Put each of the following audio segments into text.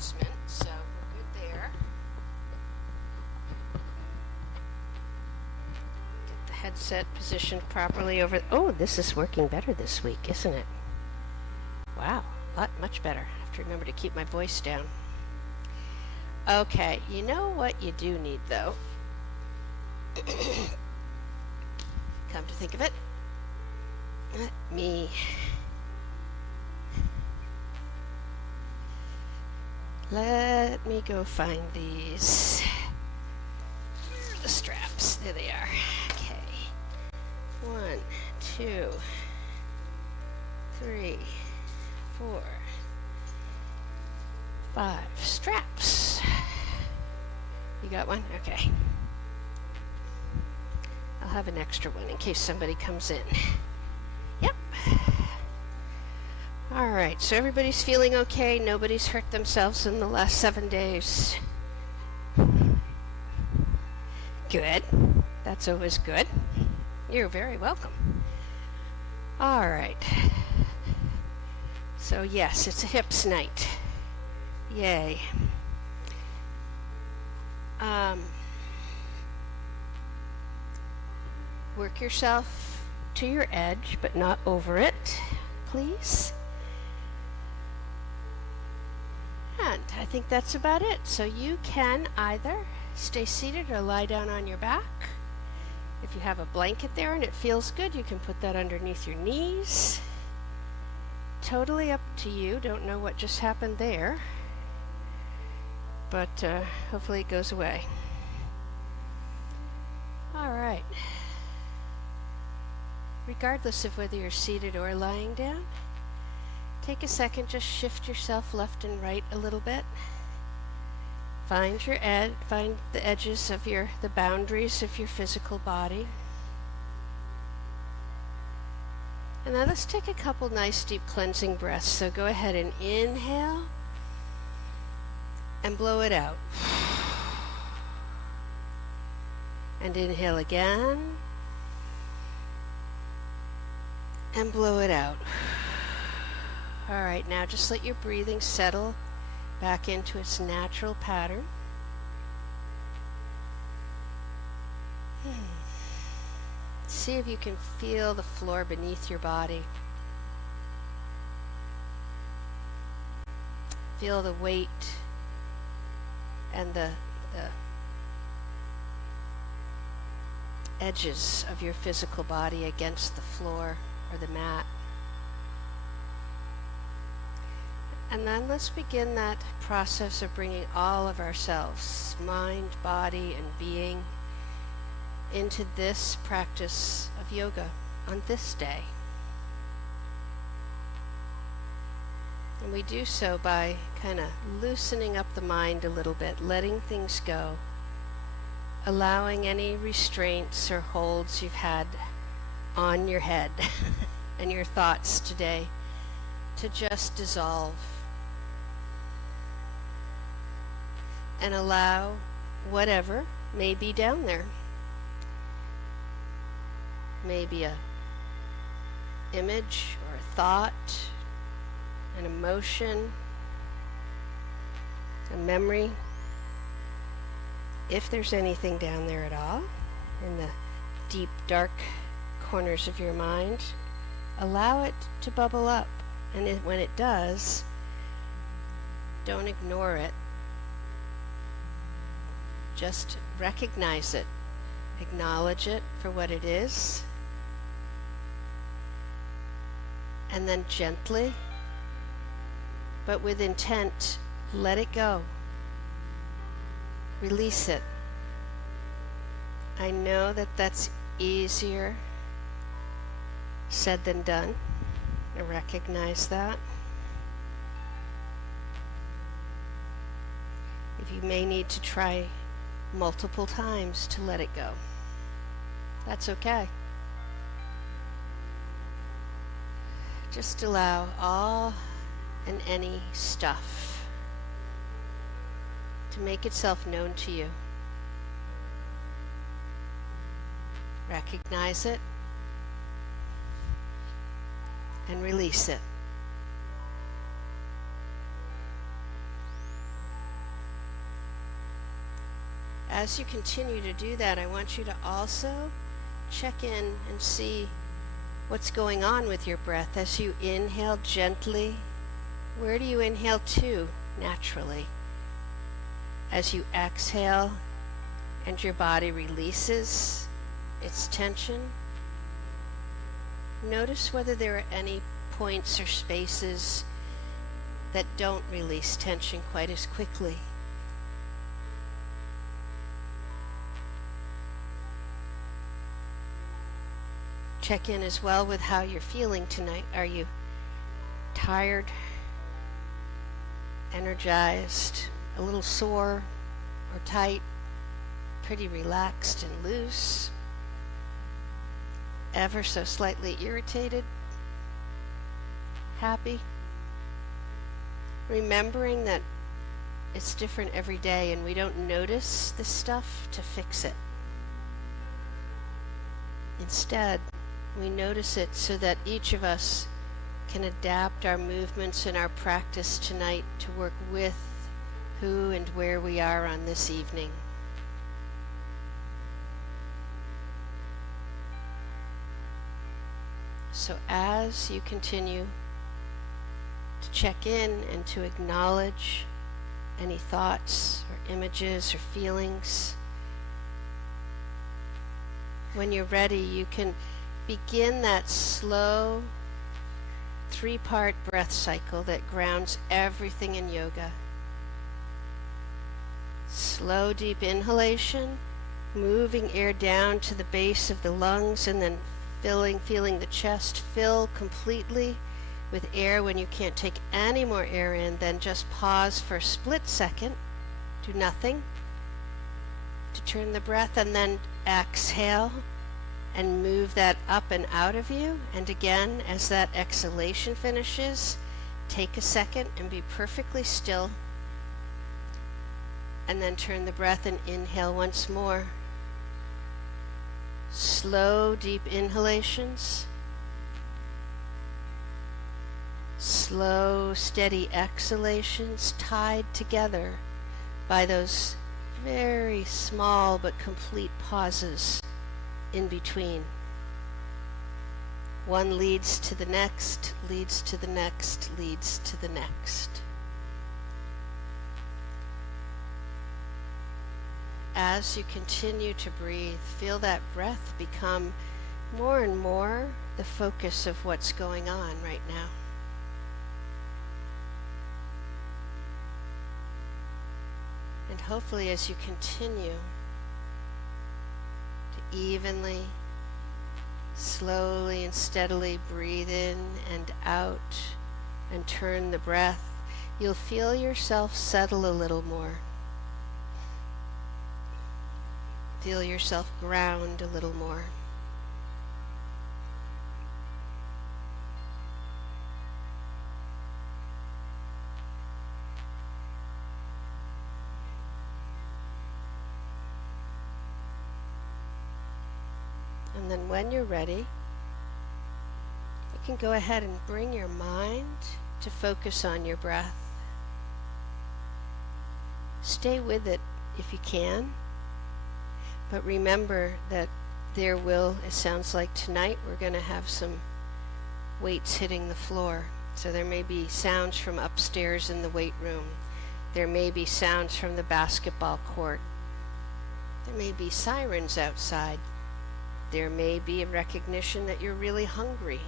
announcement, so we're good there. Get the headset positioned properly over. Oh, this is working better this week, isn't it? Wow, much better. I have to remember to keep my voice down. Okay, you know what you do need, though? Come to think of it, let me go find these. The straps, there they are. Okay, 1, 2, 3, 4, 5 straps. You got one? Okay. I'll have an extra one in case somebody comes in. Yep. All right, so everybody's feeling okay. Nobody's hurt themselves in the last 7 days. Good. That's always good. You're very welcome. All right. So yes, it's a hips night. Yay. Work yourself to your edge, but not over it, please. And I think that's about it. So you can either stay seated or lie down on your back. If you have a blanket there and it feels good, you can put that underneath your knees. Totally up to you. Don't know what just happened there, but hopefully it goes away. All right. Regardless of whether you're seated or lying down, take a second, just shift yourself left and right a little bit. Find the edges of the boundaries of your physical body. And now let's take a couple nice deep cleansing breaths. So go ahead and inhale and blow it out. And inhale again and blow it out. All right, now just let your breathing settle back into its natural pattern. See if you can feel the floor beneath your body. Feel the weight and the edges of your physical body against the floor or the mat. And then let's begin that process of bringing all of ourselves, mind, body, and being, into this practice of yoga on this day. And we do so by kind of loosening up the mind a little bit, letting things go, allowing any restraints or holds you've had on your head and your thoughts today to just dissolve. And allow whatever may be down there. Maybe a image or a thought, an emotion, a memory. If there's anything down there at all, in the deep, dark corners of your mind, allow it to bubble up. And when it does, don't ignore it. Just recognize it. Acknowledge it for what it is. And then gently, but with intent, let it go. Release it. I know that that's easier said than done. I recognize that. If you may need to try multiple times to let it go, that's okay. Just allow all and any stuff to make itself known to you. Recognize it and release it. as you continue to do that, I want you to also check in and see what's going on with your breath. As you inhale gently, where do you inhale to naturally? As you exhale and your body releases its tension, notice whether there are any points or spaces that don't release tension quite as quickly. Check in as well with how you're feeling tonight. Are you tired, energized, a little sore or tight, pretty relaxed and loose, ever so slightly irritated, happy? Remembering that it's different every day and we don't notice this stuff to fix it. Instead, we notice it so that each of us can adapt our movements and our practice tonight to work with who and where we are on this evening. So as you continue to check in and to acknowledge any thoughts or images or feelings, when you're ready, you can begin that slow 3-part breath cycle that grounds everything in yoga. Slow, deep inhalation, moving air down to the base of the lungs, and then feeling the chest fill completely with air. When you can't take any more air in, then just pause for a split second, do nothing to turn the breath, and then exhale and move that up and out of you. And again, as that exhalation finishes, take a second and be perfectly still, and then turn the breath and inhale once more. Slow, deep inhalations, slow, steady exhalations, tied together by those very small but complete pauses in between. One leads to the next, leads to the next, leads to the next. As you continue to breathe, feel that breath become more and more the focus of what's going on right now. And hopefully, as you continue to evenly, slowly and steadily breathe in and out and turn the breath, you'll feel yourself settle a little more. Feel yourself ground a little more. And then when you're ready, you can go ahead and bring your mind to focus on your breath. Stay with it if you can. But remember that there will, it sounds like tonight, we're going to have some weights hitting the floor. So there may be sounds from upstairs in the weight room. There may be sounds from the basketball court. There may be sirens outside. There may be a recognition that you're really hungry.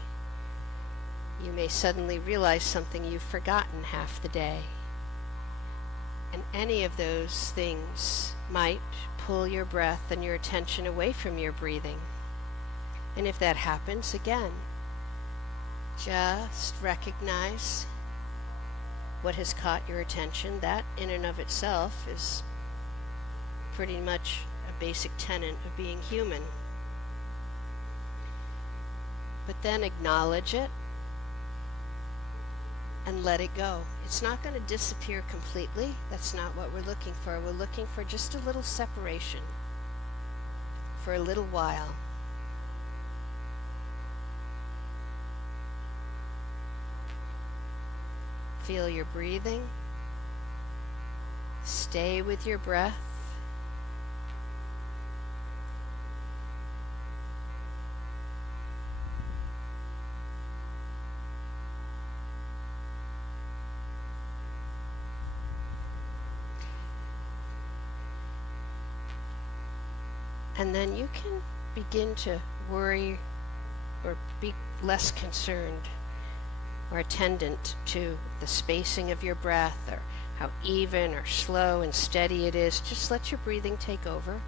You may suddenly realize something you've forgotten half the day. And any of those things might pull your breath and your attention away from your breathing. And if that happens, again, just recognize what has caught your attention. That in and of itself is pretty much a basic tenet of being human. But then acknowledge it and let it go. It's not going to disappear completely. That's not what we're looking for. We're looking for just a little separation for a little while. Feel your breathing. Stay with your breath. And then you can begin to worry or be less concerned or attendant to the spacing of your breath or how even or slow and steady it is. Just let your breathing take over.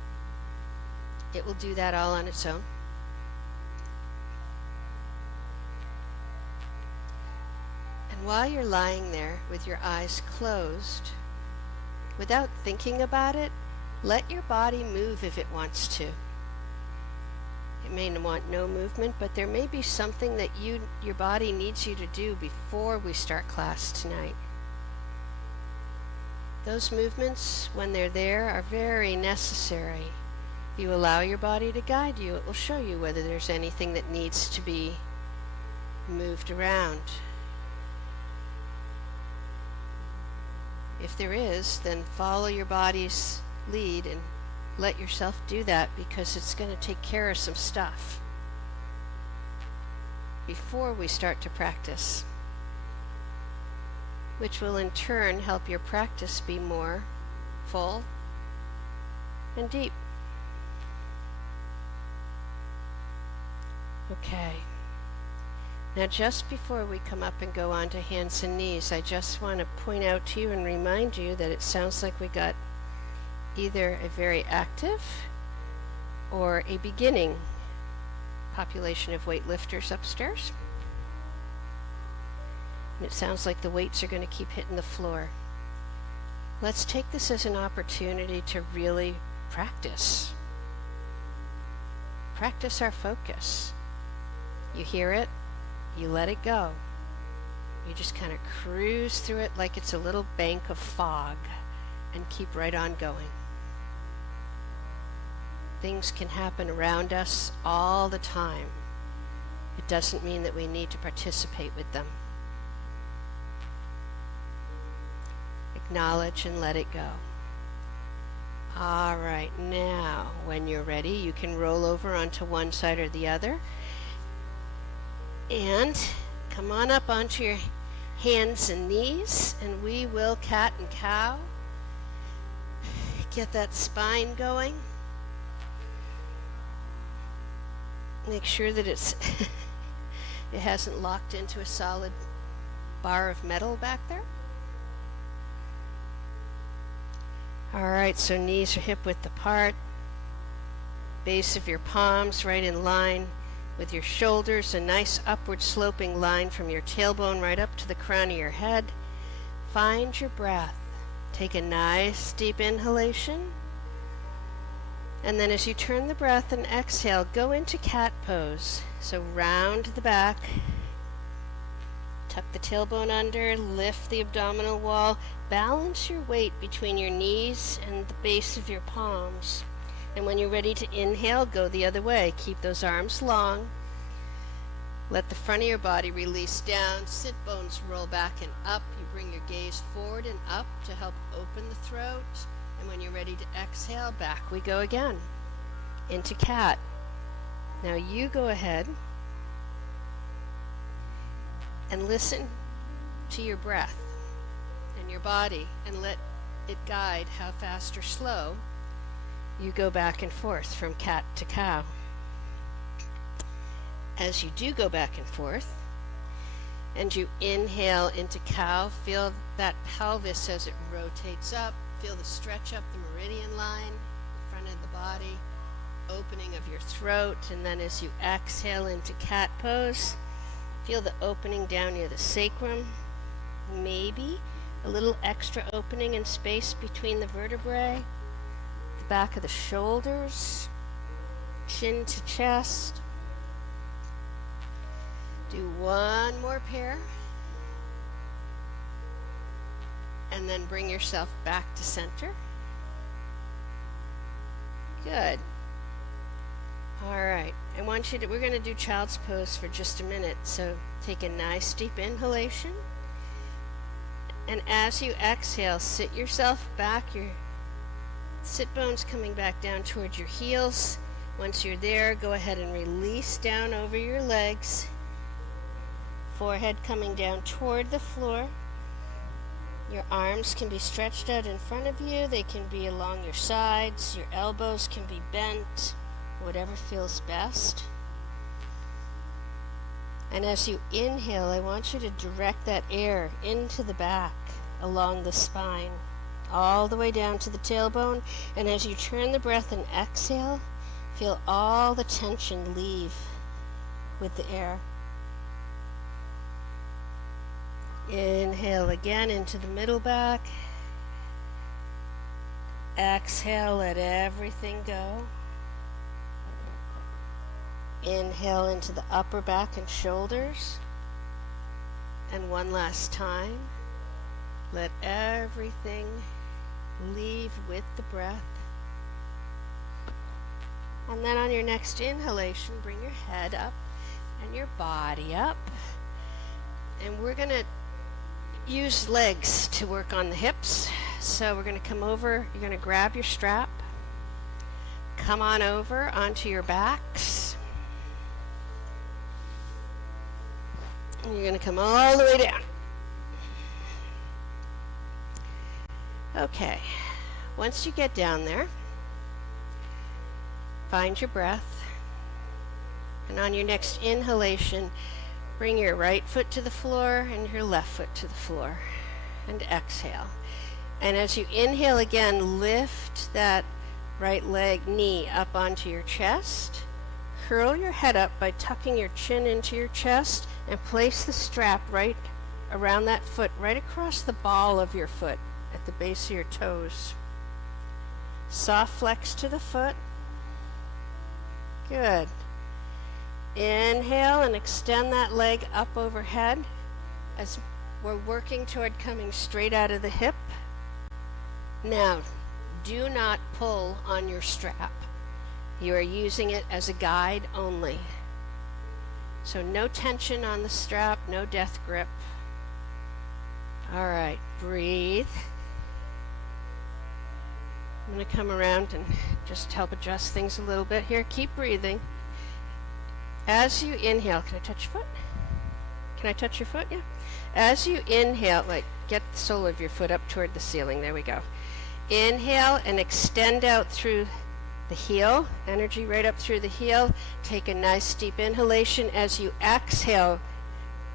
It will do that all on its own. And while you're lying there with your eyes closed, without thinking about it, let your body move if it wants to. It may want no movement, but there may be something that your body needs you to do before we start class tonight. Those movements, when they're there, are very necessary. If you allow your body to guide you, it will show you whether there's anything that needs to be moved around. If there is, then follow your body's lead and let yourself do that, because it's going to take care of some stuff before we start to practice, which will in turn help your practice be more full and deep. Okay. Now just before we come up and go on to hands and knees, I just want to point out to you and remind you that it sounds like we got either a very active or a beginning population of weightlifters upstairs. And it sounds like the weights are going to keep hitting the floor. Let's take this as an opportunity to really practice. Practice our focus. You hear it, you let it go. You just kind of cruise through it like it's a little bank of fog and keep right on going. Things can happen around us all the time. It doesn't mean that we need to participate with them. Acknowledge and let it go. All right, now when you're ready, you can roll over onto one side or the other. And come on up onto your hands and knees, and we will cat and cow. Get that spine going. Make sure that it hasn't locked into a solid bar of metal back there. All right, so knees are hip width apart. Base of your palms right in line with your shoulders, a nice upward sloping line from your tailbone right up to the crown of your head. Find your breath. Take a nice deep inhalation. And then as you turn the breath and exhale, go into cat pose. So round the back, tuck the tailbone under, lift the abdominal wall, balance your weight between your knees and the base of your palms. And when you're ready to inhale, go the other way. Keep those arms long. Let the front of your body release down. Sit bones roll back and up. You bring your gaze forward and up to help open the throat. And when you're ready to exhale, back we go again into cat. Now you go ahead and listen to your breath and your body and let it guide how fast or slow you go back and forth from cat to cow. As you do go back and forth and you inhale into cow, feel that pelvis as it rotates up. Feel the stretch up the meridian line, the front of the body, opening of your throat, and then as you exhale into cat pose, feel the opening down near the sacrum, maybe a little extra opening and space between the vertebrae, the back of the shoulders, chin to chest. Do one more pair. And then bring yourself back to center. Good. All right. We're going to do child's pose for just a minute. So take a nice deep inhalation. And as you exhale, sit yourself back. Your sit bones coming back down towards your heels. Once you're there, go ahead and release down over your legs. Forehead coming down toward the floor. Your arms can be stretched out in front of you. They can be along your sides. Your elbows can be bent. whatever feels best. And as you inhale, I want you to direct that air into the back, along the spine, all the way down to the tailbone. And as you turn the breath and exhale, feel all the tension leave with the air. Inhale again into the middle back. Exhale, let everything go. Inhale into the upper back and shoulders. And one last time, let everything leave with the breath. And then on your next inhalation, bring your head up and your body up. And we're going to use legs to work on the hips. So we're going to come over, you're going to grab your strap, come on over onto your backs. And you're going to come all the way down. Okay, once you get down there, find your breath. And on your next inhalation, bring your right foot to the floor and your left foot to the floor. And exhale. And as you inhale again, lift that right leg, knee up onto your chest. Curl your head up by tucking your chin into your chest and place the strap right around that foot, right across the ball of your foot at the base of your toes. Soft flex to the foot. Good. Inhale and extend that leg up overhead as we're working toward coming straight out of the hip. Now, do not pull on your strap. You are using it as a guide only. So no tension on the strap, no death grip. All right, breathe. I'm going to come around and just help adjust things a little bit here. Keep breathing. As you inhale, can I touch your foot? Can I touch your foot? Yeah. As you inhale, get the sole of your foot up toward the ceiling. There we go. Inhale and extend out through the heel, energy right up through the heel. Take a nice deep inhalation. As you exhale,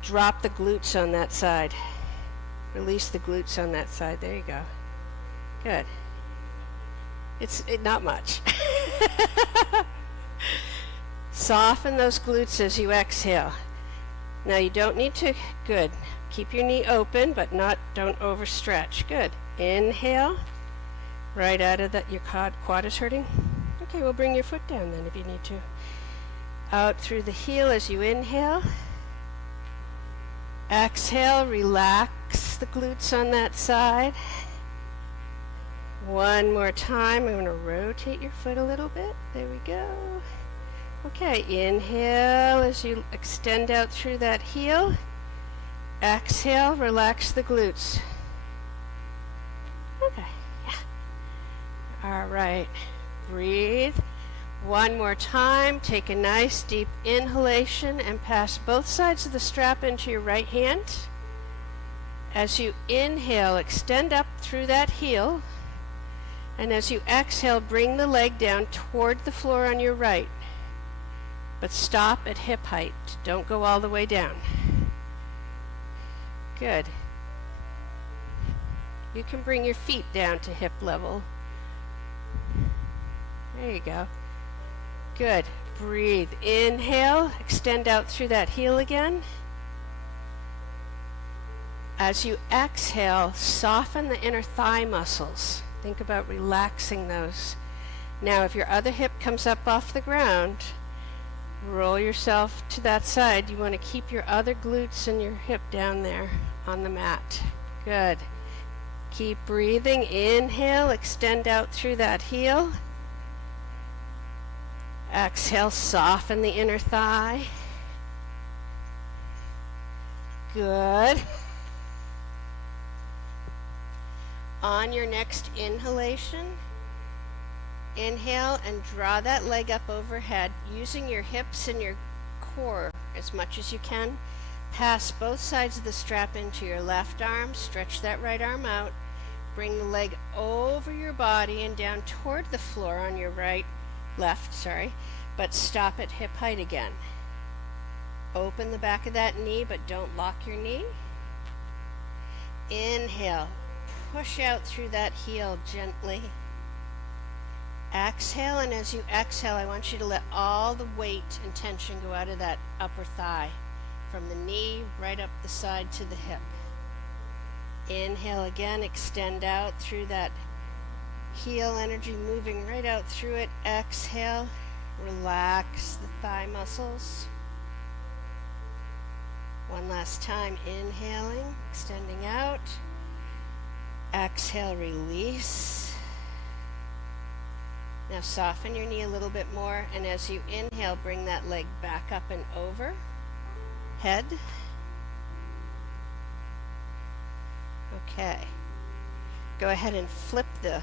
drop the glutes on that side. Release the glutes on that side. There you go. Good. It's not much. Soften those glutes as you exhale. Now you don't need to, good. Keep your knee open, but don't overstretch. Good. Inhale. Right out of that, your quad is hurting. Okay, we'll bring your foot down then if you need to. Out through the heel as you inhale. Exhale, relax the glutes on that side. One more time. I'm going to rotate your foot a little bit. There we go. Okay, inhale as you extend out through that heel. Exhale, relax the glutes. Okay, yeah. All right, breathe. One more time. Take a nice deep inhalation and pass both sides of the strap into your right hand. As you inhale, extend up through that heel. And as you exhale, bring the leg down toward the floor on your right. But stop at hip height. Don't go all the way down. Good. You can bring your feet down to hip level. There you go. Good. Breathe. Inhale. Extend out through that heel again. As you exhale, soften the inner thigh muscles. Think about relaxing those. Now, if your other hip comes up off the ground, roll yourself to that side. You want to keep your other glutes and your hip down there on the mat. Good. Keep breathing. Inhale, extend out through that heel. Exhale, soften the inner thigh. Good. On your next inhalation, inhale and draw that leg up overhead using your hips and your core as much as you can. Pass both sides of the strap into your left arm. Stretch that right arm out. Bring the leg over your body and down toward the floor on your right. left, sorry, but stop at hip height again. Open the back of that knee, but don't lock your knee. Inhale, push out through that heel gently. Exhale, and as you exhale, I want you to let all the weight and tension go out of that upper thigh, from the knee right up the side to the hip. Inhale again, extend out through that heel energy, moving right out through it. Exhale, relax the thigh muscles. One last time, inhaling, extending out. Exhale, release. Now soften your knee a little bit more, and as you inhale, bring that leg back up and over. Head. Okay. Go ahead and flip the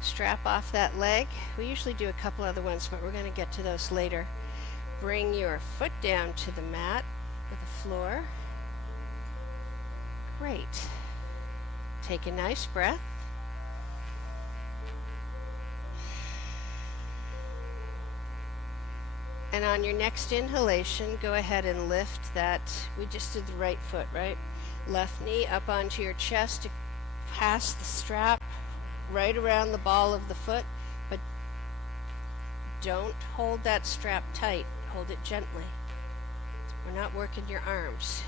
strap off that leg. We usually do a couple other ones, but we're going to get to those later. Bring your foot down to the mat or the floor. Great. Take a nice breath. And on your next inhalation, go ahead and lift that. We just did the right foot, right? Left knee up onto your chest to pass the strap right around the ball of the foot, but don't hold that strap tight. Hold it gently. We're not working your arms.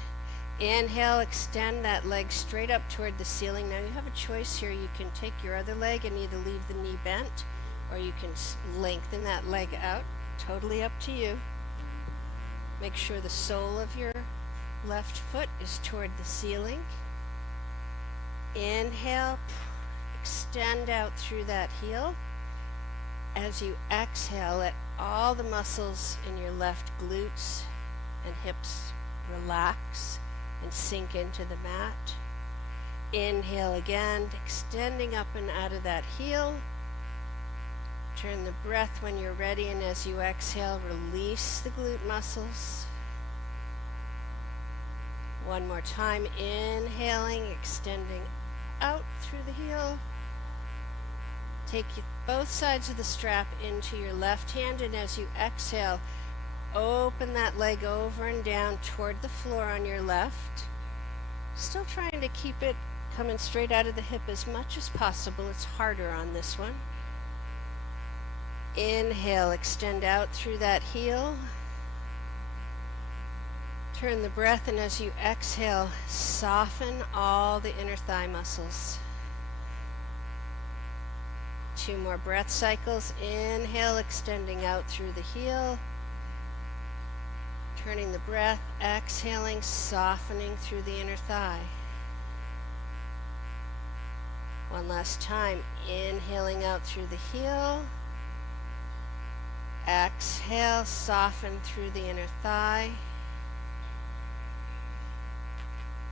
Inhale, extend that leg straight up toward the ceiling. Now you have a choice here. You can take your other leg and either leave the knee bent, or you can lengthen that leg out. Totally up to you. Make sure the sole of your left foot is toward the ceiling. Inhale, extend out through that heel. As you exhale, let all the muscles in your left glutes and hips relax and sink into the mat. Inhale again, extending up and out of that heel. Turn the breath when you're ready, and as you exhale, release the glute muscles. One more time, inhaling, extending out through the heel. Take both sides of the strap into your left hand, and as you exhale, open that leg over and down toward the floor on your left. Still trying to keep it coming straight out of the hip as much as possible. It's harder on this one. Inhale, extend out through that heel. Turn the breath, and as you exhale, soften all the inner thigh muscles. 2 more breath cycles. Inhale, extending out through the heel. Turning the breath, exhaling, softening through the inner thigh. One last time, inhaling out through the heel. Exhale, soften through the inner thigh.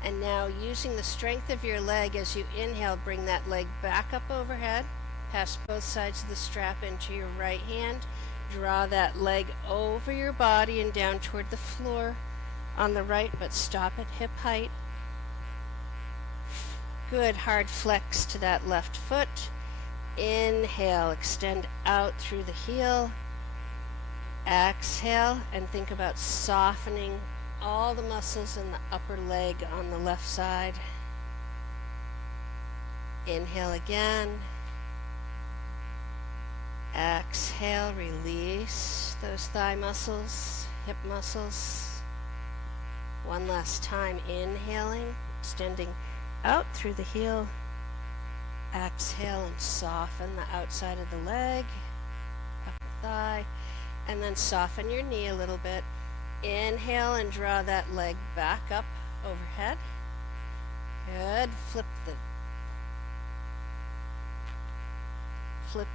And now, using the strength of your leg as you inhale, bring that leg back up overhead. Pass both sides of the strap into your right hand. Draw that leg over your body and down toward the floor on the right, but stop at hip height. Good, hard flex to that left foot. Inhale, extend out through the heel. Exhale, and think about softening all the muscles in the upper leg on the left side. Inhale again. Exhale, release those thigh muscles, hip muscles. One last time, inhaling, extending out through the heel. Exhale and soften the outside of the leg, upper thigh, and then soften your knee a little bit. Inhale and draw that leg back up overhead. Good. Flip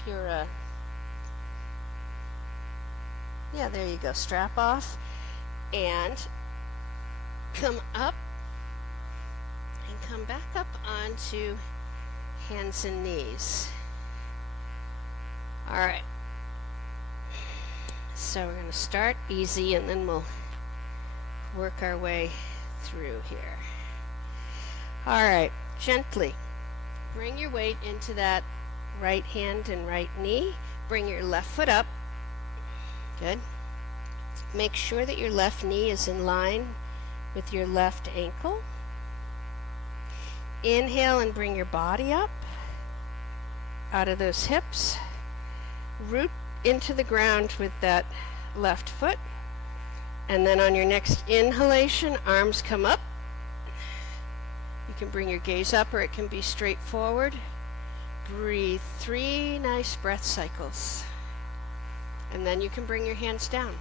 your there you go. Strap off and come up and come back up onto hands and knees. All right. So we're going to start easy, and then we'll work our way through here. All right. Gently bring your weight into that right hand and right knee. Bring your left foot up. Good. Make sure that your left knee is in line with your left ankle. Inhale and bring your body up out of those hips. Root into the ground with that left foot. And then on your next inhalation, arms come up. You can bring your gaze up or it can be straight forward. Breathe 3 nice breath cycles. And then you can bring your hands down.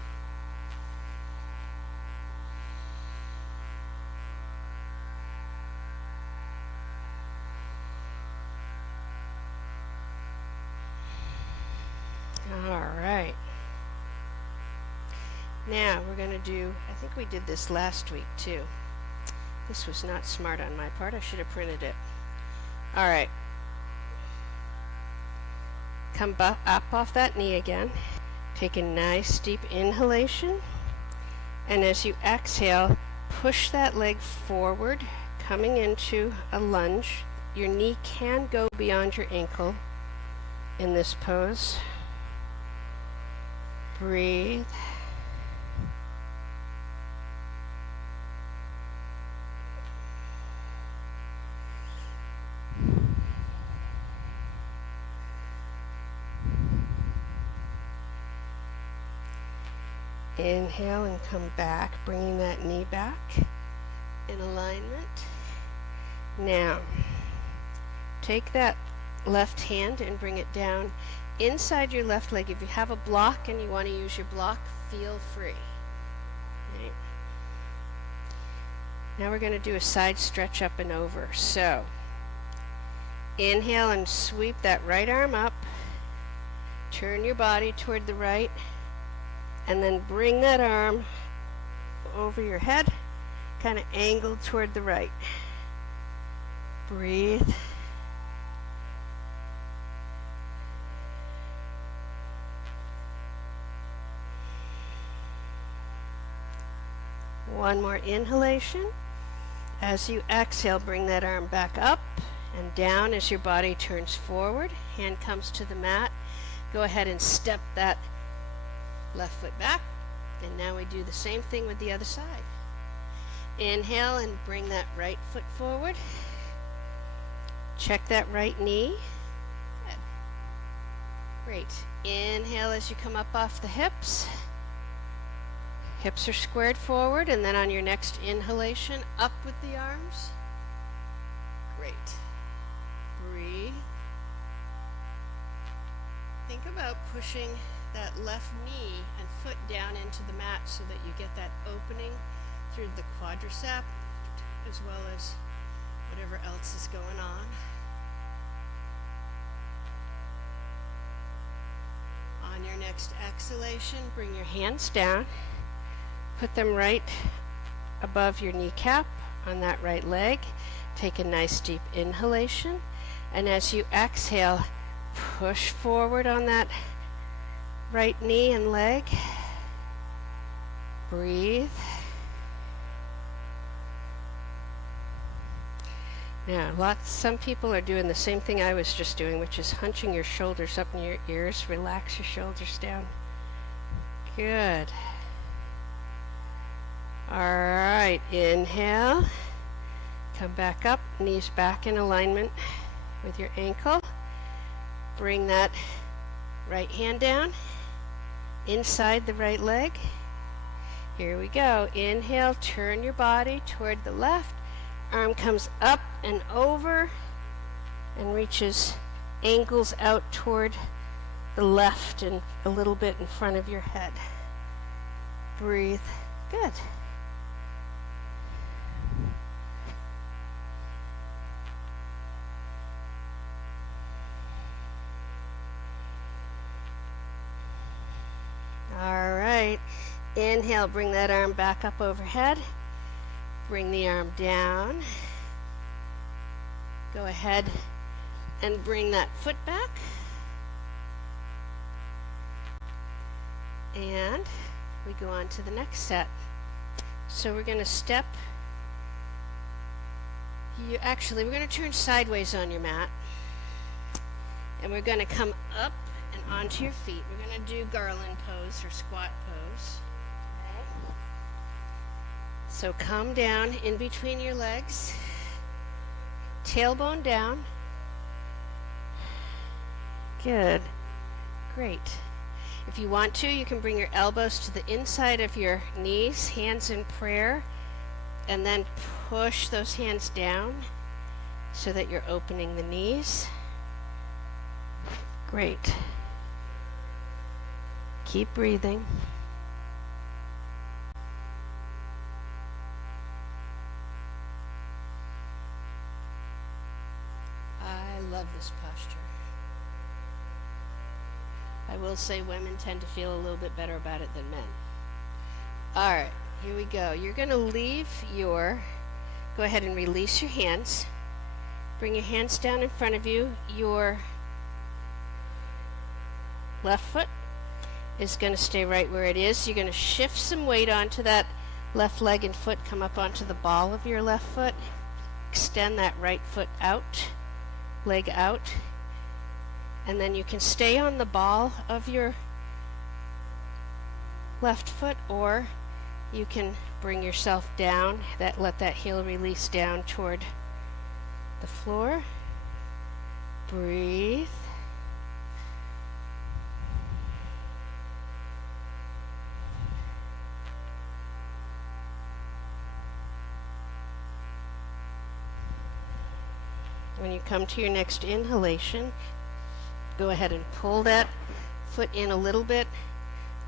All right. Now we're going to do, I think we did this last week too. This was not smart on my part. I should have printed it. All right. Come up off that knee again. Take a nice deep inhalation. And as you exhale, push that leg forward, coming into a lunge. Your knee can go beyond your ankle in this pose. Breathe. Inhale and come back, bringing that knee back in alignment. Now, take that left hand and bring it down inside your left leg. If you have a block and you want to use your block, feel free. Right. Now we're going to do a side stretch up and over. So, inhale and sweep that right arm up. Turn your body toward the right. And then bring that arm over your head, kind of angled toward the right. Breathe. One more inhalation. As you exhale, bring that arm back up and down as your body turns forward. Hand comes to the mat. Go ahead and step that left foot back, and now we do the same thing with the other side. Inhale and bring that right foot forward. Check that right knee. Good. Great. Inhale as you come up off the hips. Hips are squared forward, and then on your next inhalation, up with the arms. Great. Breathe. Think about pushing that left knee and foot down into the mat so that you get that opening through the quadricep as well as whatever else is going on. On your next exhalation, bring your hands down. Put them right above your kneecap on that right leg. Take a nice deep inhalation. And as you exhale, push forward on that right knee and leg. Breathe. Now, some people are doing the same thing I was just doing, which is hunching your shoulders up near your ears. Relax your shoulders down. Good. All right, inhale. Come back up, knees back in alignment with your ankle. Bring that right hand down inside the right leg. Here we go. Inhale, turn your body toward the left. Arm comes up and over and reaches, angles out toward the left and a little bit in front of your head. Breathe. Good. All right. Inhale, bring that arm back up overhead. Bring the arm down. Go ahead and bring that foot back. And we go on to the next set. So we're going to step. We're going to turn sideways on your mat. And we're going to come up and onto your feet. We're going to do garland pose or squat pose. Okay. So come down in between your legs, tailbone down. Good. Great. If you want to, you can bring your elbows to the inside of your knees, hands in prayer, and then push those hands down so that you're opening the knees. Great. Keep breathing. I love this posture. I will say women tend to feel a little bit better about it than men. All right, here we go. You're going to go ahead and release your hands. Bring your hands down in front of you. Your left foot is going to stay right where it is. You're going to shift some weight onto that left leg and foot. Come up onto the ball of your left foot. Extend that right foot out, leg out. And then you can stay on the ball of your left foot, or you can bring yourself down, let that heel release down toward the floor. Breathe. When you come to your next inhalation, go ahead and pull that foot in a little bit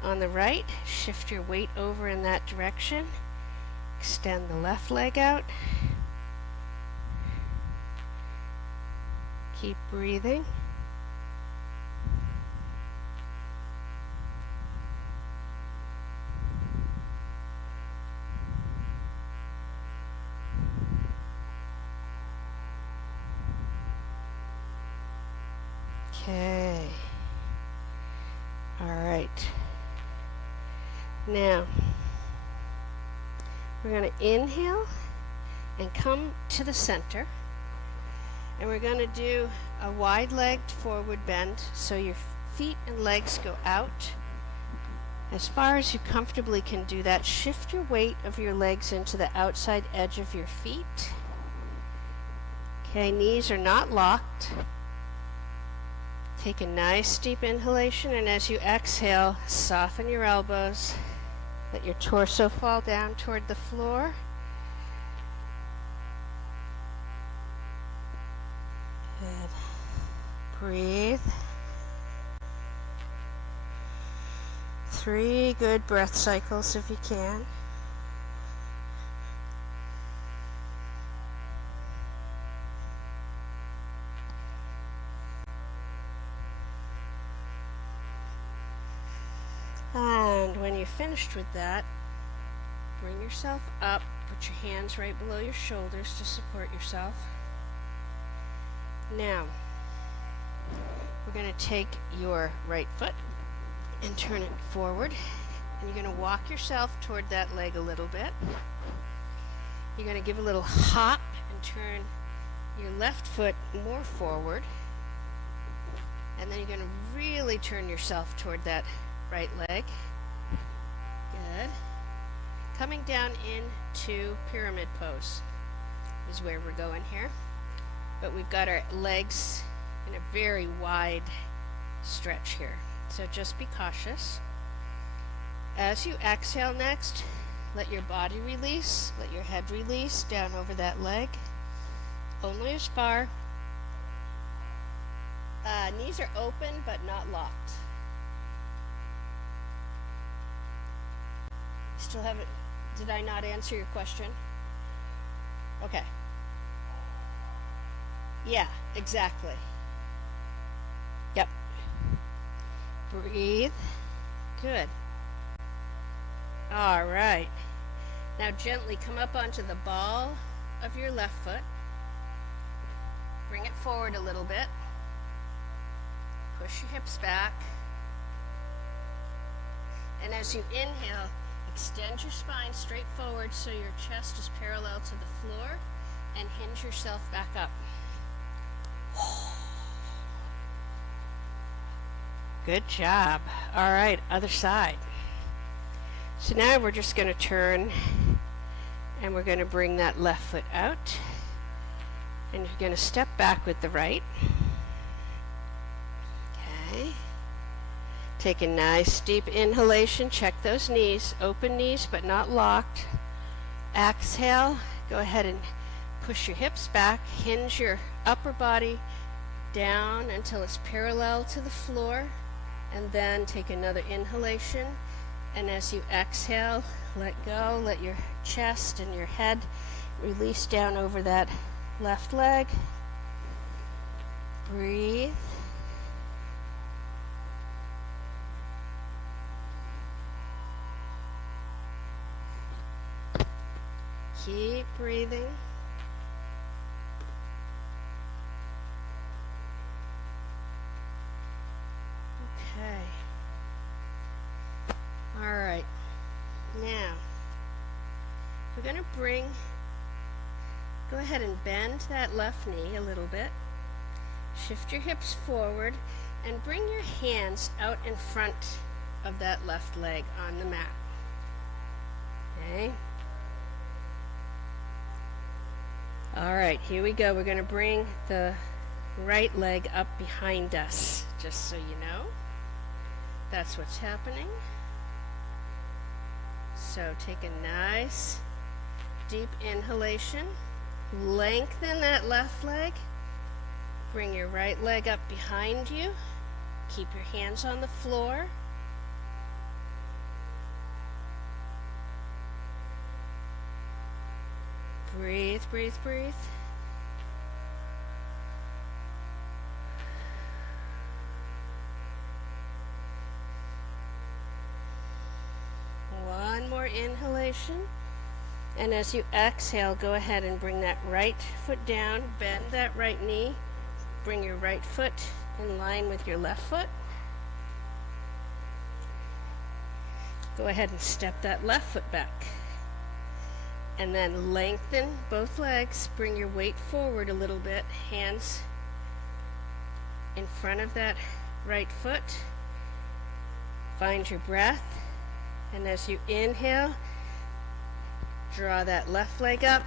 on the right. Shift your weight over in that direction. Extend the left leg out. Keep breathing. Okay. All right. Now, we're going to inhale and come to the center. And we're going to do a wide-legged forward bend, so your feet and legs go out as far as you comfortably can do that. Shift your weight of your legs into the outside edge of your feet. Okay, knees are not locked. Take a nice deep inhalation, and as you exhale, soften your elbows. Let your torso fall down toward the floor. Good. Breathe. 3 good breath cycles if you can. And when you're finished with that, bring yourself up. Put your hands right below your shoulders to support yourself. Now, we're going to take your right foot and turn it forward. And you're going to walk yourself toward that leg a little bit. You're going to give a little hop and turn your left foot more forward. And then you're going to really turn yourself toward that right leg. Good. Coming down into pyramid pose is where we're going here. But we've got our legs in a very wide stretch here. So just be cautious. As you exhale next, let your body release, let your head release down over that leg. Only as far. Knees are open but not locked. Still have it. Did I not answer your question? Okay. Yeah, exactly. Yep. Breathe. Good. All right. Now gently come up onto the ball of your left foot. Bring it forward a little bit. Push your hips back. And as you inhale, extend your spine straight forward so your chest is parallel to the floor, and hinge yourself back up. Good job. All right, other side. So now we're just going to turn and we're going to bring that left foot out. And you're going to step back with the right. Okay. Take a nice deep inhalation. Check those knees. Open knees but not locked. Exhale. Go ahead and push your hips back. Hinge your upper body down until it's parallel to the floor. And then take another inhalation. And as you exhale, let go. Let your chest and your head release down over that left leg. Breathe. Keep breathing. Okay. All right. Now, we're going to go ahead and bend that left knee a little bit. Shift your hips forward and bring your hands out in front of that left leg on the mat. Okay. All right, here we go. We're going to bring the right leg up behind us, just so you know. That's what's happening. So take a nice deep inhalation. Lengthen that left leg. Bring your right leg up behind you. Keep your hands on the floor. Breathe, breathe, breathe. One more inhalation. And as you exhale, go ahead and bring that right foot down, bend that right knee, bring your right foot in line with your left foot. Go ahead and step that left foot back. And then lengthen both legs, bring your weight forward a little bit, hands in front of that right foot. Find your breath, and as you inhale, draw that left leg up.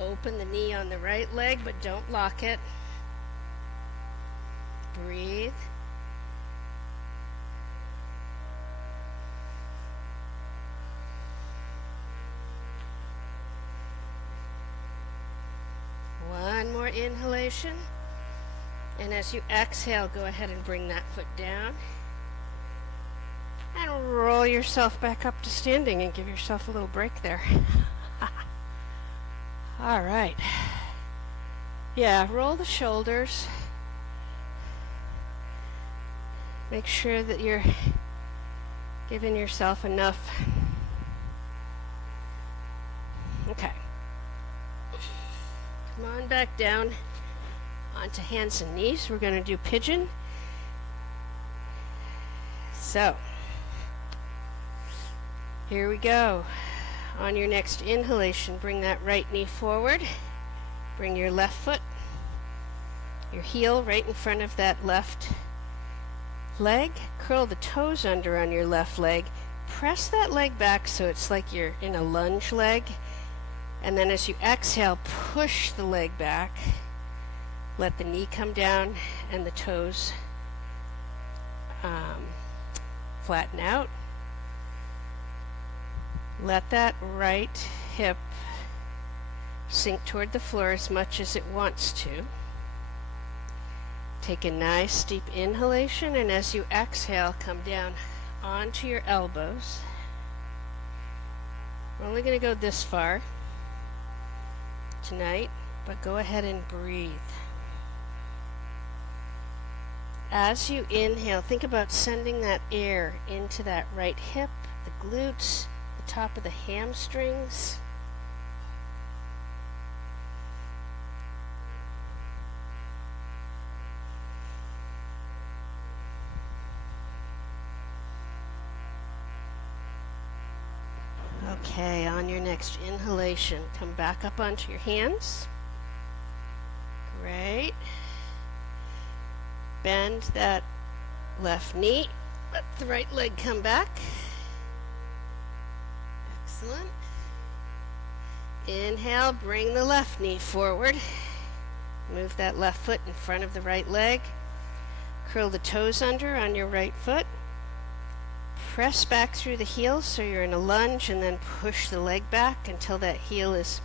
Open the knee on the right leg, but don't lock it. Breathe. One more inhalation. And as you exhale, go ahead and bring that foot down. And roll yourself back up to standing and give yourself a little break there. All right. Yeah, roll the shoulders. Make sure that you're giving yourself enough. Okay. Come on back down onto hands and knees. We're going to do pigeon. So, here we go. On your next inhalation, bring that right knee forward. Bring your left foot, your heel right in front of that left leg. Curl the toes under on your left leg. Press that leg back so it's like you're in a lunge leg. And then as you exhale, push the leg back. Let the knee come down and the toes flatten out. Let that right hip sink toward the floor as much as it wants to. Take a nice deep inhalation, and as you exhale, come down onto your elbows. We're only going to go this far tonight, but go ahead and breathe. As you inhale, think about sending that air into that right hip, the glutes, the top of the hamstrings. Okay, on your next inhalation, come back up onto your hands. Great. Bend that left knee. Let the right leg come back. Excellent. Inhale, bring the left knee forward. Move that left foot in front of the right leg. Curl the toes under on your right foot. Press back through the heel so you're in a lunge, and then push the leg back until that heel is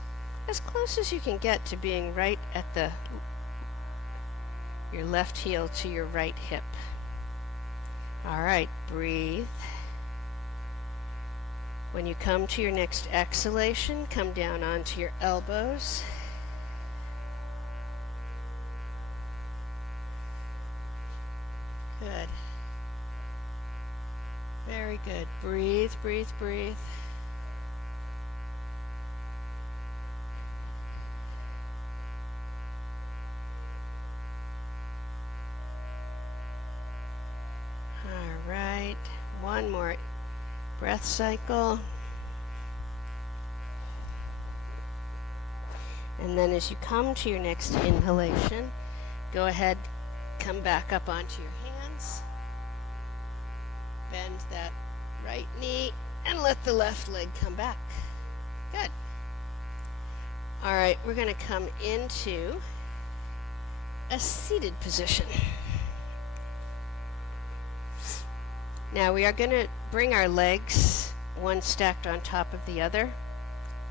as close as you can get to being right at your left heel to your right hip. All right, breathe. When you come to your next exhalation, come down onto your elbows. Good. Very good. Breathe, breathe, breathe. All right. One more breath cycle. And then as you come to your next inhalation, go ahead, come back up onto your hands. Bend that right knee and let the left leg come back. Good. All right, we're going to come into a seated position. Now we are going to bring our legs one stacked on top of the other,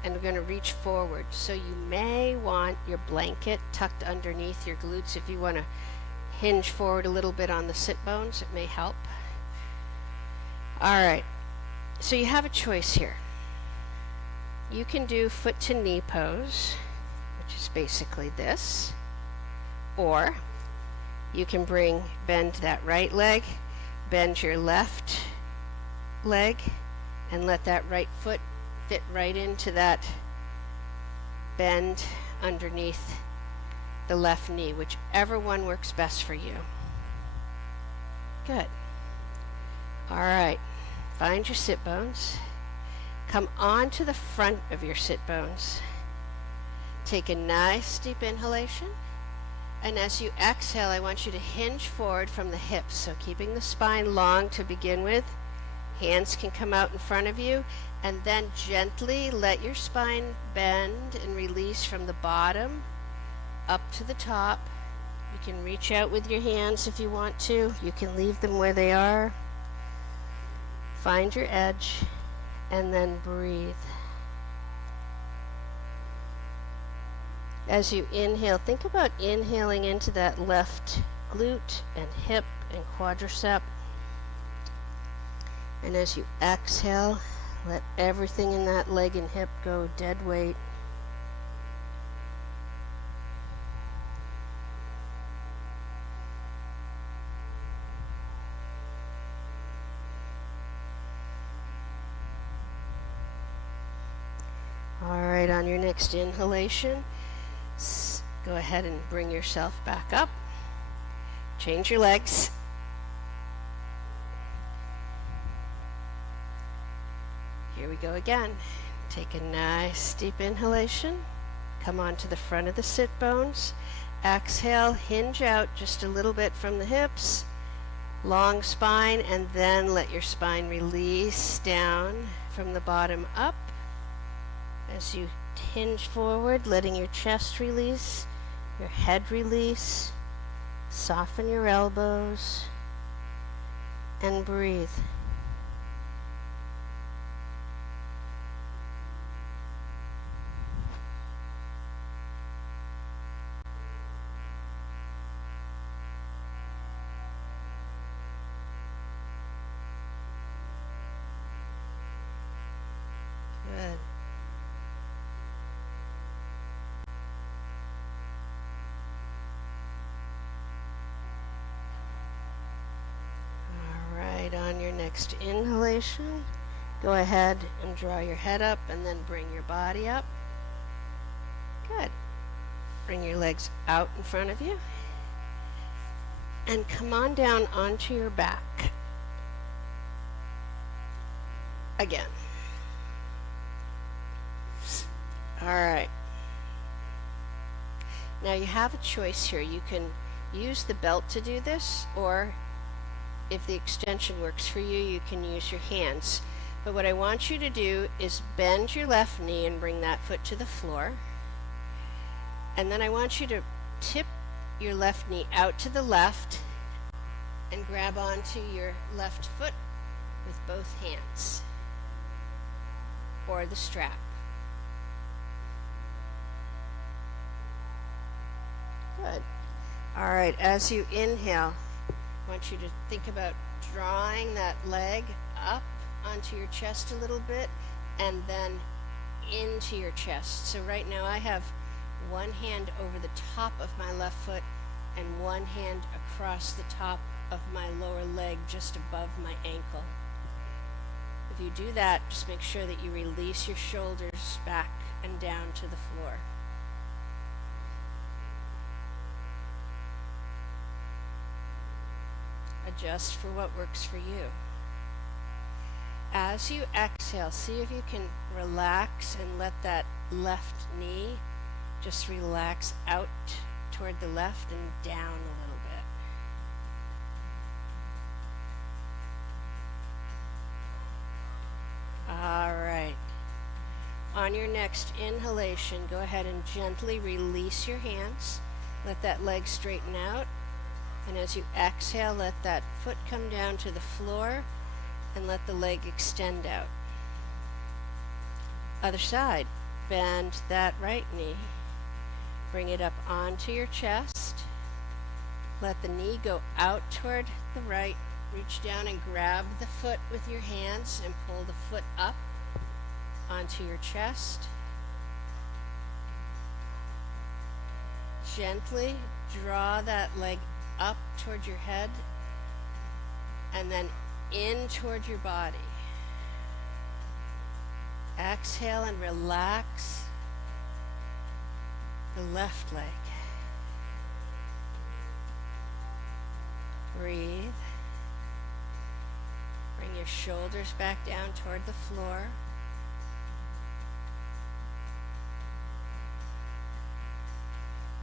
and we're going to reach forward. So you may want your blanket tucked underneath your glutes. If you want to hinge forward a little bit on the sit bones, it may help. All right, so you have a choice here. You can do foot to knee pose, which is basically this, or you can bend that right leg, bend your left leg, and let that right foot fit right into that bend underneath the left knee, whichever one works best for you. Good. All right, find your sit bones. Come onto the front of your sit bones. Take a nice deep inhalation. And as you exhale, I want you to hinge forward from the hips. So keeping the spine long to begin with. Hands can come out in front of you. And then gently let your spine bend and release from the bottom up to the top. You can reach out with your hands if you want to. You can leave them where they are. Find your edge and then breathe. As you inhale, think about inhaling into that left glute and hip and quadricep. And as you exhale, let everything in that leg and hip go dead weight. All right, on your next inhalation, go ahead and bring yourself back up. Change your legs. Here we go again. Take a nice deep inhalation. Come onto the front of the sit bones. Exhale, hinge out just a little bit from the hips. Long spine, and then let your spine release down from the bottom up. As you hinge forward, letting your chest release, your head release, soften your elbows, and breathe. Good. On your next inhalation, go ahead and draw your head up and then bring your body up. Good. Bring your legs out in front of you and come on down onto your back. Again. All right. Now you have a choice here. You can use the belt to do this, or if the extension works for you, you can use your hands. But what I want you to do is bend your left knee and bring that foot to the floor. And then I want you to tip your left knee out to the left and grab onto your left foot with both hands or the strap. Good. All right, as you inhale, I want you to think about drawing that leg up onto your chest a little bit and then into your chest. So right now I have one hand over the top of my left foot and one hand across the top of my lower leg just above my ankle. If you do that, just make sure that you release your shoulders back and down to the floor. Adjust for what works for you. As you exhale, see if you can relax and let that left knee just relax out toward the left and down a little bit. All right. On your next inhalation, go ahead and gently release your hands. Let that leg straighten out. And as you exhale, let that foot come down to the floor and let the leg extend out. Other side, bend that right knee. Bring it up onto your chest. Let the knee go out toward the right. Reach down and grab the foot with your hands and pull the foot up onto your chest. Gently draw that leg up toward your head and then in toward your body. Exhale and relax the left leg. Breathe. Bring your shoulders back down toward the floor.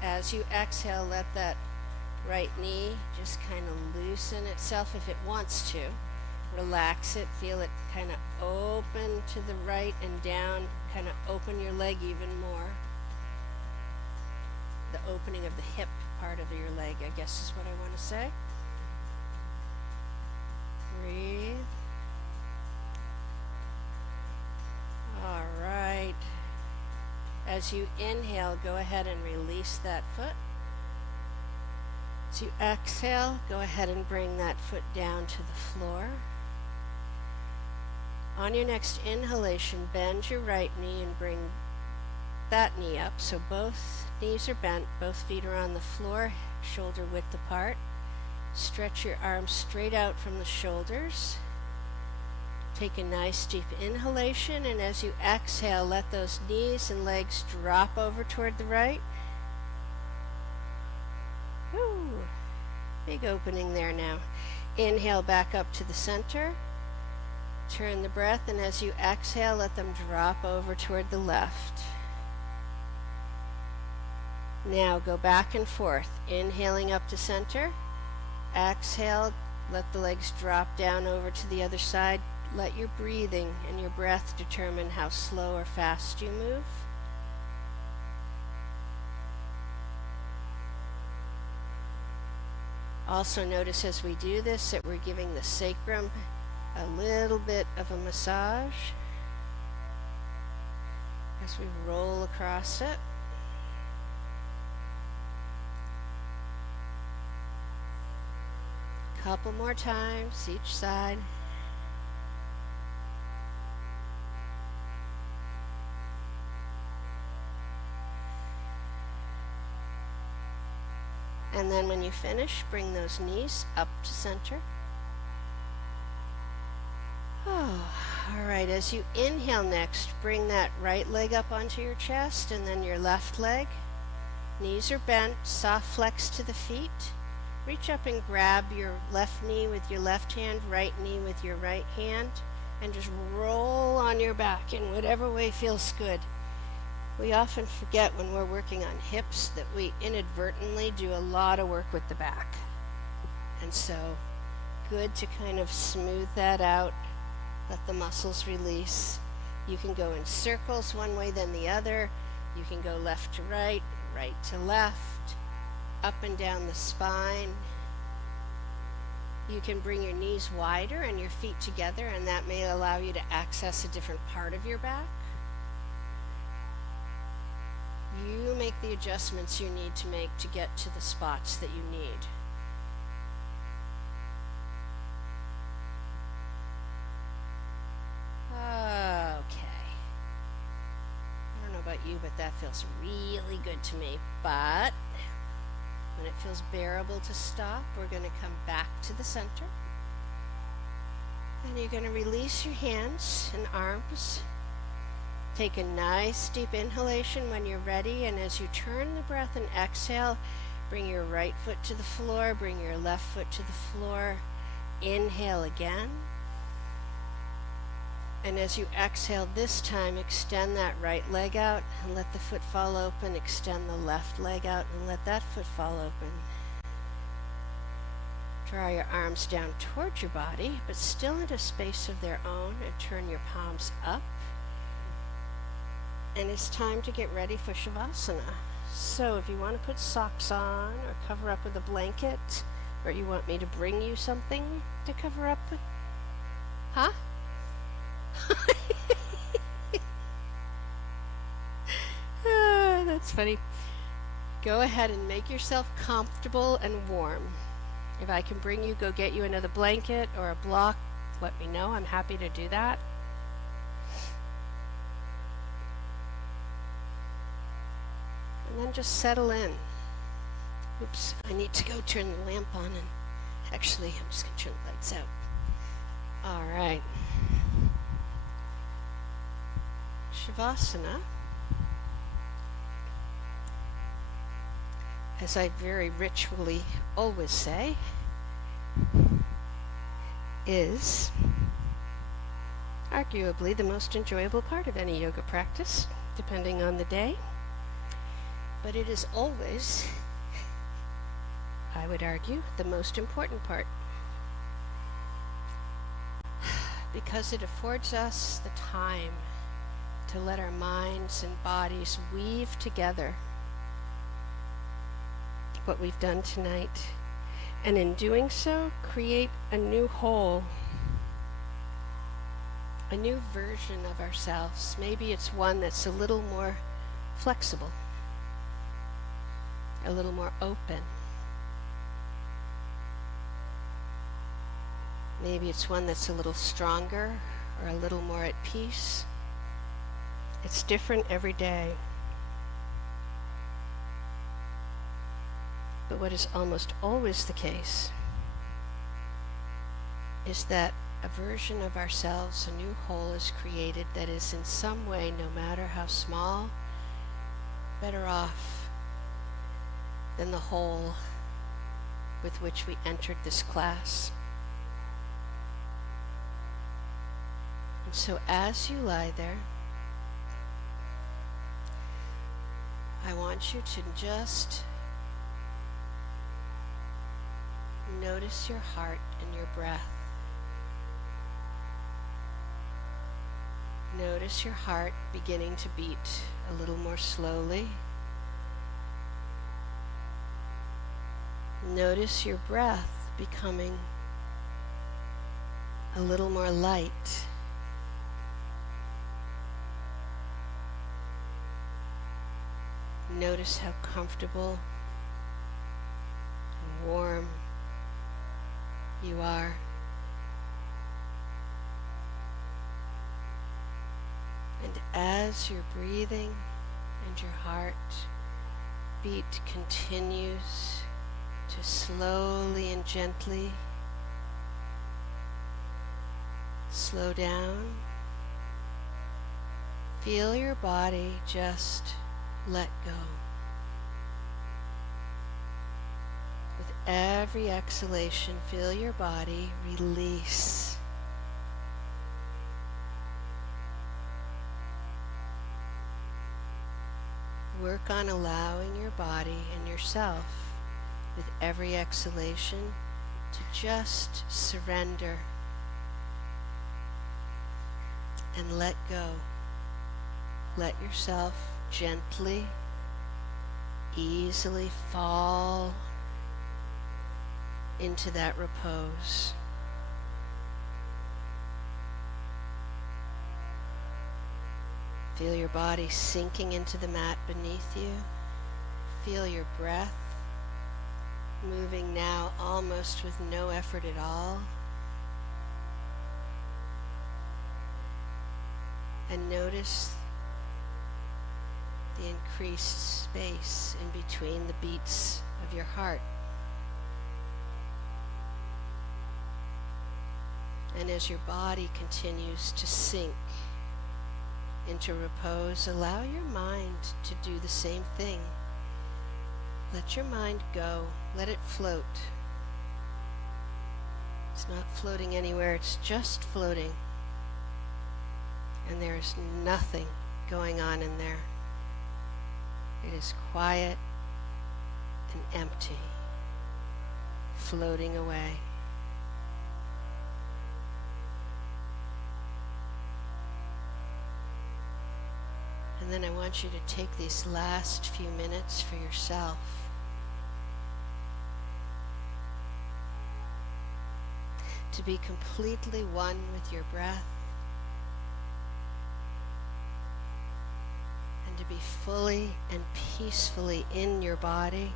As you exhale, let that right knee just kind of loosen itself if it wants to. Relax it, feel it kind of open to the right and down, kind of open your leg even more. The opening of the hip part of your leg, I guess is what I want to say. Breathe. All right. As you inhale, go ahead and release that foot. As you exhale, go ahead and bring that foot down to the floor. On your next inhalation, bend your right knee and bring that knee up. So both knees are bent, both feet are on the floor, shoulder width apart. Stretch your arms straight out from the shoulders. Take a nice deep inhalation, and as you exhale, let those knees and legs drop over toward the right. Woo. Big opening there now. Inhale back up to the center. Turn the breath, and as you exhale, let them drop over toward the left. Now go back and forth, inhaling up to center. Exhale, let the legs drop down over to the other side. Let your breathing and your breath determine how slow or fast you move. Also notice as we do this that we're giving the sacrum a little bit of a massage as we roll across it. Couple more times each side. And then when you finish, bring those knees up to center. Oh, all right, as you inhale next, bring that right leg up onto your chest and then your left leg. Knees are bent, soft flex to the feet. Reach up and grab your left knee with your left hand, right knee with your right hand, and just roll on your back in whatever way feels good. We often forget when we're working on hips that we inadvertently do a lot of work with the back. And so good to kind of smooth that out, let the muscles release. You can go in circles one way then the other. You can go left to right, right to left, up and down the spine. You can bring your knees wider and your feet together, and that may allow you to access a different part of your back. You make the adjustments you need to make to get to the spots that you need. Okay. I don't know about you, but that feels really good to me. But when it feels bearable to stop, we're going to come back to the center. And you're going to release your hands and arms. Take a nice deep inhalation when you're ready, and as you turn the breath and exhale, bring your right foot to the floor, bring your left foot to the floor. Inhale again. And as you exhale this time, extend that right leg out and let the foot fall open. Extend the left leg out and let that foot fall open. Draw your arms down towards your body, but still in a space of their own, and turn your palms up. And it's time to get ready for Shavasana. So if you want to put socks on or cover up with a blanket, or you want me to bring you something to cover up with, huh? That's funny. Go ahead and make yourself comfortable and warm. If I can bring you, go get you another blanket or a block, let me know. I'm happy to do that. And then just settle in. Oops, I need to go turn the lamp on, and actually I'm just going to turn the lights out. All right. Shavasana, as I very ritually always say, is arguably the most enjoyable part of any yoga practice, depending on the day. But it is always, I would argue, the most important part, because it affords us the time to let our minds and bodies weave together what we've done tonight, and in doing so, create a new whole, a new version of ourselves. Maybe it's one that's a little more flexible, a little more open. Maybe it's one that's a little stronger or a little more at peace. It's different every day. But what is almost always the case is that a version of ourselves, a new whole, is created that is in some way, no matter how small, better off than the whole with which we entered this class. And so as you lie there, I want you to just notice your heart and your breath. Notice your heart beginning to beat a little more slowly. Notice your breath becoming a little more light. Notice how comfortable and warm you are. And as your breathing and your heart beat continues to slowly and gently slow down, feel your body just let go. With every exhalation, feel your body release. Work on allowing your body and yourself, with every exhalation, to just surrender and let go. Let yourself gently, easily fall into that repose. Feel your body sinking into the mat beneath you. Feel your breath moving now almost with no effort at all. And notice the increased space in between the beats of your heart. And as your body continues to sink into repose, allow your mind to do the same thing. Let your mind go. Let it float. It's not floating anywhere. It's just floating. And there's nothing going on in there. It is quiet and empty, floating away. And then I want you to take these last few minutes for yourself. To be completely one with your breath. And to be fully and peacefully in your body.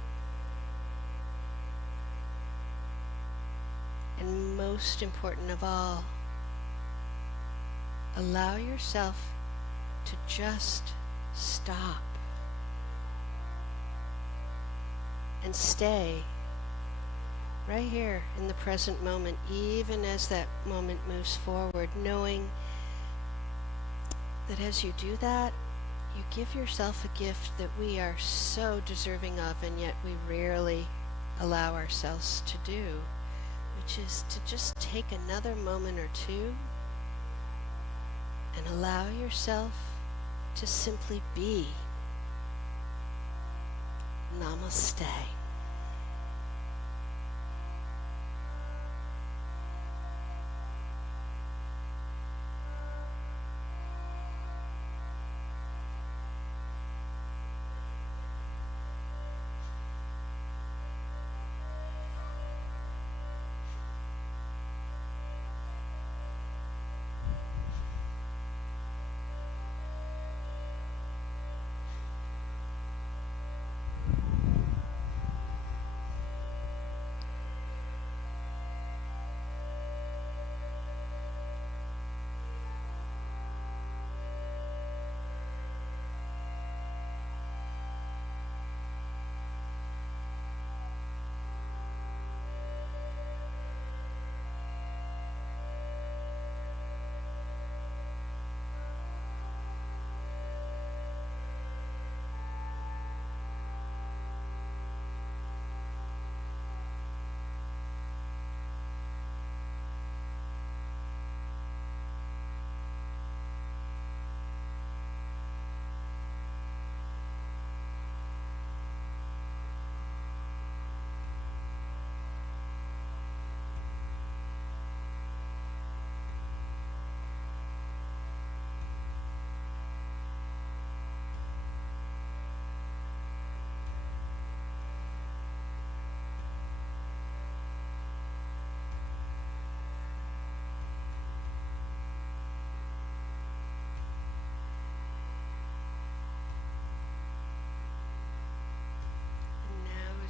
And most important of all, allow yourself to just stop and stay right here in the present moment, even as that moment moves forward, knowing that as you do that, you give yourself a gift that we are so deserving of, and yet we rarely allow ourselves to do, which is to just take another moment or two and allow yourself to simply be. Namaste.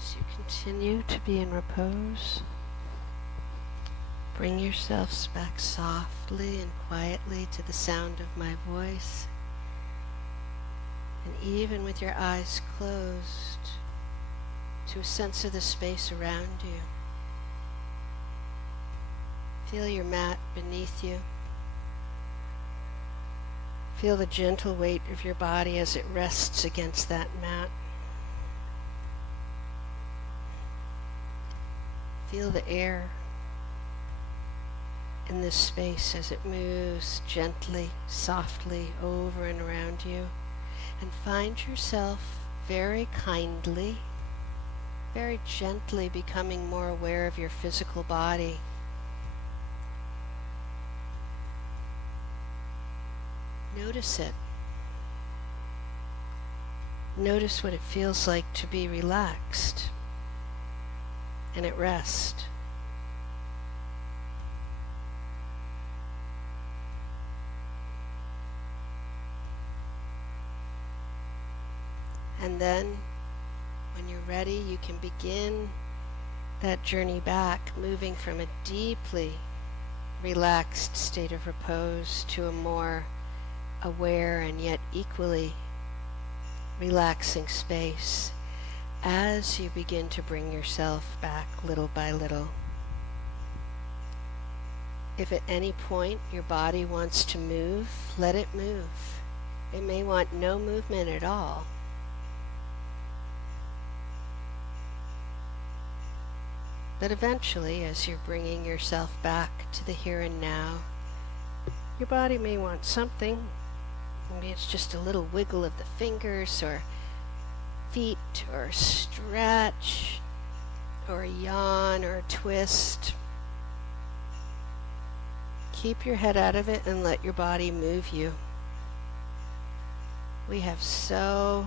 As you continue to be in repose, bring yourselves back softly and quietly to the sound of my voice. And even with your eyes closed, to a sense of the space around you. Feel your mat beneath you. Feel the gentle weight of your body as it rests against that mat. Feel the air in this space as it moves gently, softly over and around you. And find yourself very kindly very gently becoming more aware of your physical body. Notice it. Notice what it feels like to be relaxed and at rest. And then, when you're ready, you can begin that journey back, moving from a deeply relaxed state of repose to a more aware and yet equally relaxing space as you begin to bring yourself back little by little. If at any point your body wants to move, let it move. It may want no movement at all. But eventually, as you're bringing yourself back to the here and now, your body may want something. Maybe it's just a little wiggle of the fingers or feet or a stretch or a yawn or a twist. Keep your head out of it and let your body move you. We have so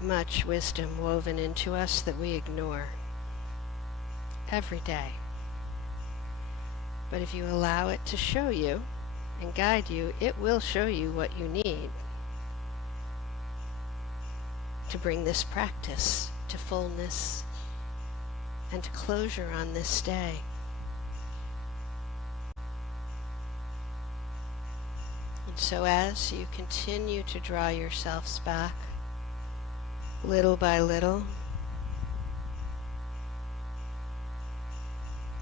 much wisdom woven into us that we ignore every day. But if you allow it to show you and guide you, it will show you what you need to bring this practice to fullness and to closure on this day. And so as you continue to draw yourselves back little by little,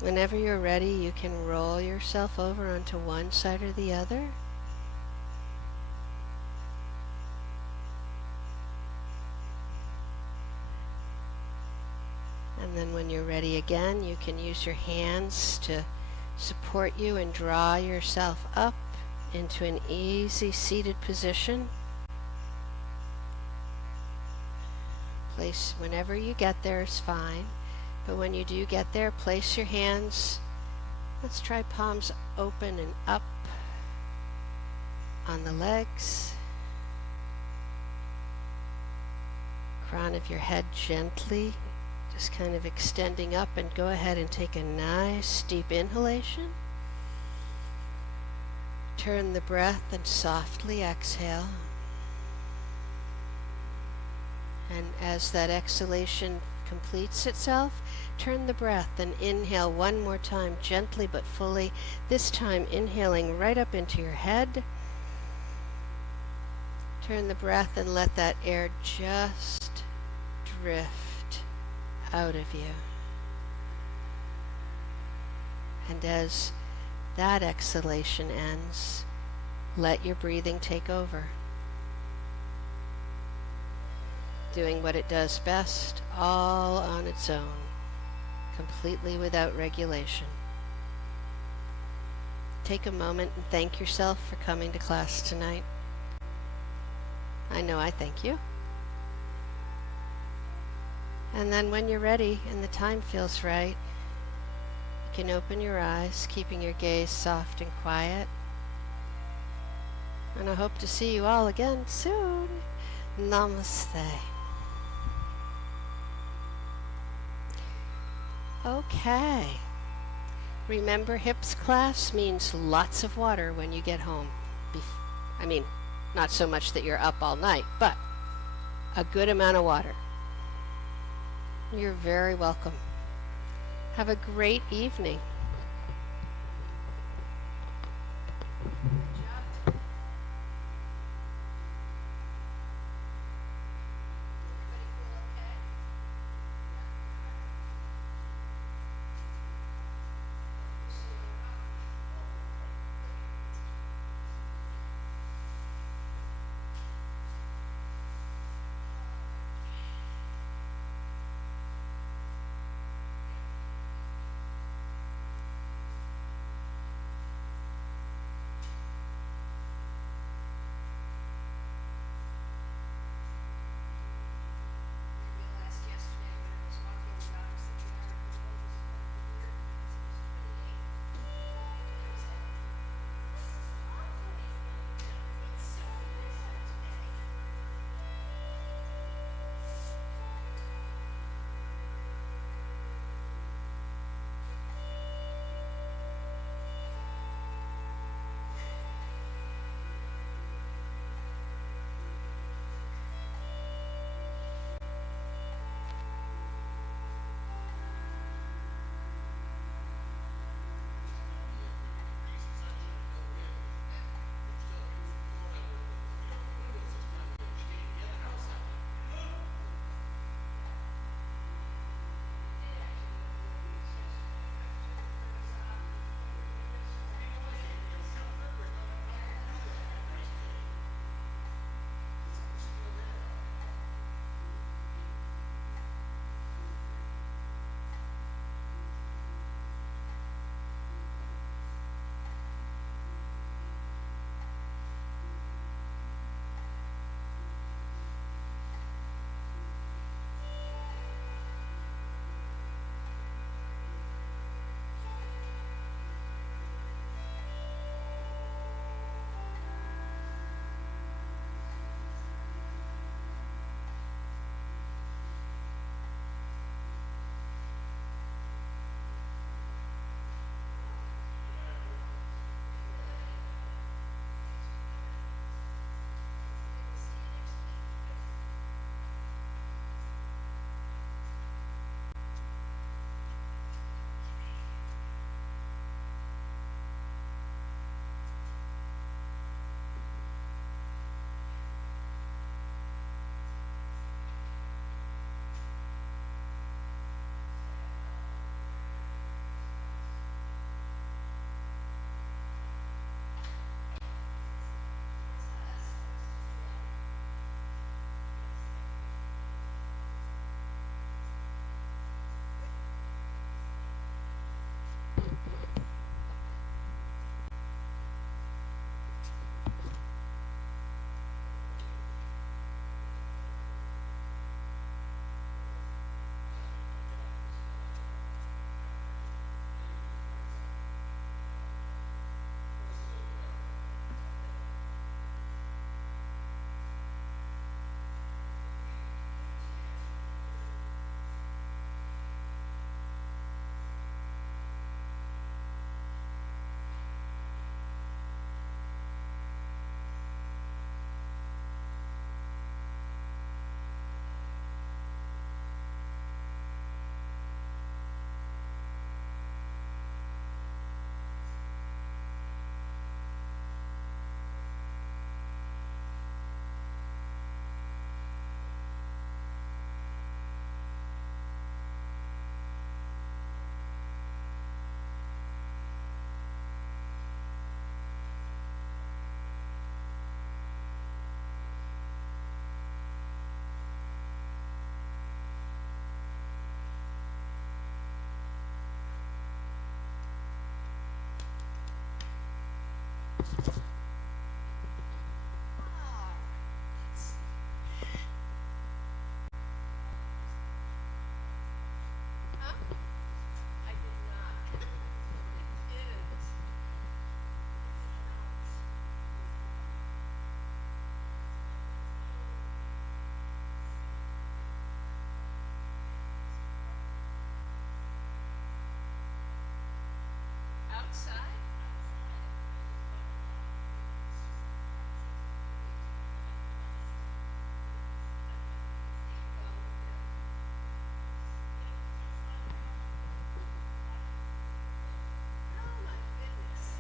whenever you're ready, you can roll yourself over onto one side or the other. And then when you're ready again, you can use your hands to support you and draw yourself up into an easy seated position. Place whenever you get there is fine. But when you do get there, place your hands, let's try palms open and up on the legs. Crown of your head gently, just kind of extending up, and go ahead and take a nice deep inhalation. Turn the breath and softly exhale. And as that exhalation completes itself, turn the breath and inhale one more time, gently but fully, this time inhaling right up into your head. Turn the breath and let that air just drift out of you. And as that exhalation ends, let your breathing take over, doing what it does best, all on its own, completely without regulation. Take a moment and thank yourself for coming to class tonight. I know I thank you. And then when you're ready and the time feels right, you can open your eyes, keeping your gaze soft and quiet. And I hope to see you all again soon. Namaste. Okay. Remember, hips class means lots of water when you get home. Not so much that you're up all night, but a good amount of water. You're very welcome. Have a great evening.